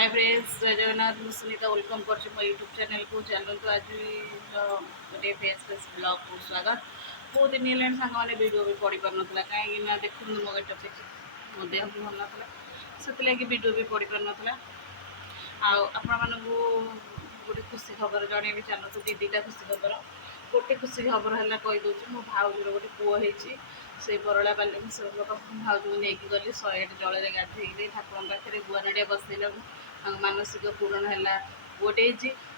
Hi friends, जय जगन्नाथ। मु Sunita welcome कर यूट्यूब चैनल को। चलते आज गोटे फेस फेस ब्लॉग को स्वागत। बहुत दिन है सांग मैंने वीडियो भी पढ़ी पार ना कहीं देखो मो गेटअप देखिए मो देह भी भल नाला से वीडियो भी पढ़ी पार नाला। आपण गोटे खुशी खबर जनइबी चलते दीदीटा खुशी खबर। गोटे खुशी खबर है कहीदे मो भाउजर गोटे पुओ होती से बरला बालेश्वर भाउज को लेकिन गली 108 जल गाधे ठाकुर पाखे गुआ नड़िया बसैल मानसिक पूरण है गोटे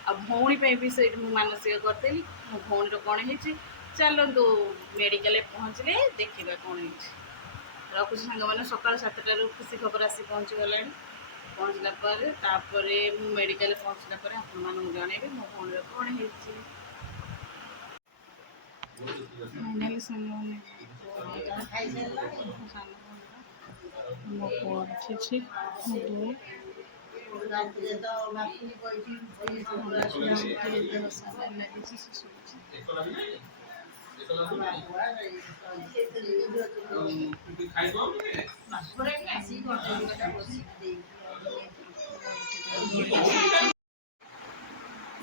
आ भौणी भी से मानसिक करदेली। मो भौणीर कौन हो चलतु मेडिकल पहुँचले देखा कौन हो। रखुच सांग मैंने सकाल 7टार खुशी खबर आसी पहुँची गला। पहुँचला मेडिकल पहुँचला आपको जनइबी मो भौणीर कौन हो। फाइनाली सांग मो पुआ अच्छी मो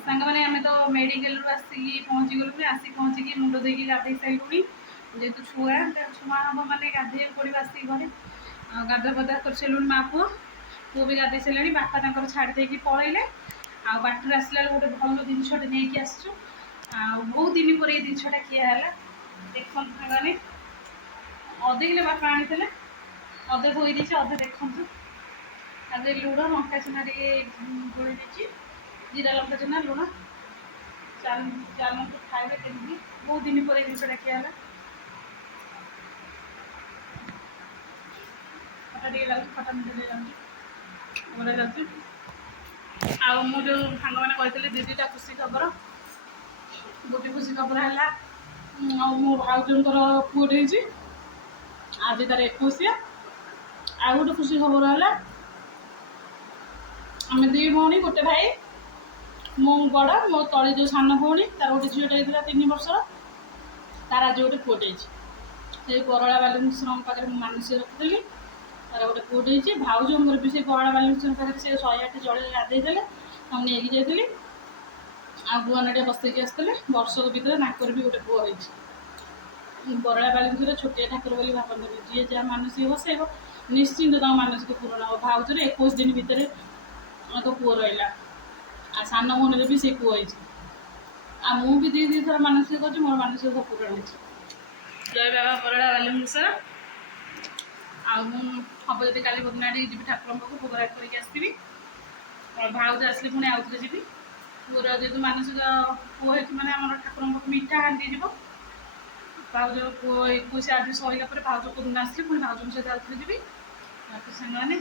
सांग मैंने आम तो मेडिकल आसिक पहुँची गलु आसिक पहुँचिक मुंड देकी गाधे सारूनी जेहतु छुआ छुआ हम मैंने गाधे पड़ो आसिक घरे गाधा पदा कर सारूँ माँ पुओ पुओ भी गाधे सारे बापा तर छाड़ी देकी पलैले बाटर आसला गोटे भल जिनसटे नहीं आसचु बहुत दिन पर ये जिनसा किए है देखते मैंने अधे किलो बापा आनी अधे बोई देखे अधे देखु अधे लुण लंका चुना गोल जीरा लंका चुना लुण चलते खाए कमी बहुत दिन पर जिनसा किया है खटा टे लगे खटा मीठे जाऊँगी बड़ा जाऊँगी आ मु जो सांग मैंने कहते दीदीटा खुशी खबर गोटे खुशी खबर है मो भाउजर पुओटे आज तार 21 आ गोटे खुशी खबर है आम दी भौणी गोटे भाई मो बड़ मो तले जो सान भौणी तार गोटे झीटा 3 वर्षर तार आज गोटे पुओटे से बरला बालेश्वर पाखे मानसिक रखिदेली तार गोटे पुओटे भाउज भी से बरला बालेश्वर पाखे से 108 जल गाधे देले नहीं जाइली आ गुआ नड़िया बसैकी आसते वर्षक भितर नाकर भी गोटे पुओ हो बरला बालेश्वर छोटिया ठाकुर बोली भावते जी जहाँ मानसिक बसैब निश्चिंत मानसिक पूरण हम भाउजर 21 दिन भितर तो पुओ रहा आ सान भौणी भी से पुओ आ मु भी दी थर मानसिक कर मोर मानसिक पूरण हो। जय बाबा बरला बालेश्वर हम जब काली बदना जी ठाकुर पाक भोगराग करके आसबि भाउज आसले पुणी आउ थे जी पुअर जेहतु मानसिक पुओ हो मैंने आम ठाकुर पाक मिठा हांडी जी भाउज पुओ 21 आज सरला भाउज को दिन आसली पुणी भाउज सहित आउ थे जी सांग मैंने